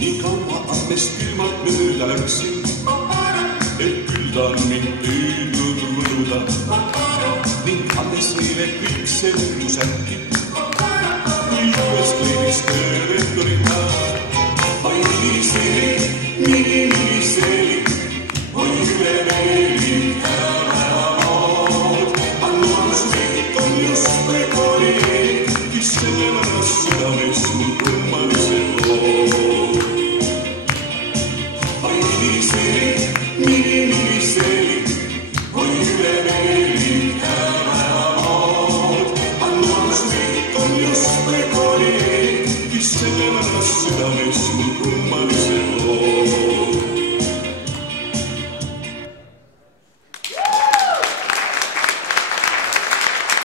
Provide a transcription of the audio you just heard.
Nii kaua alles külmalt mööda läksin, et küll ta mind püüdnud mõnuda. Ning alles neile kõik selgus äkki, kui juures kleenis töörettorina. Oi, nii selline,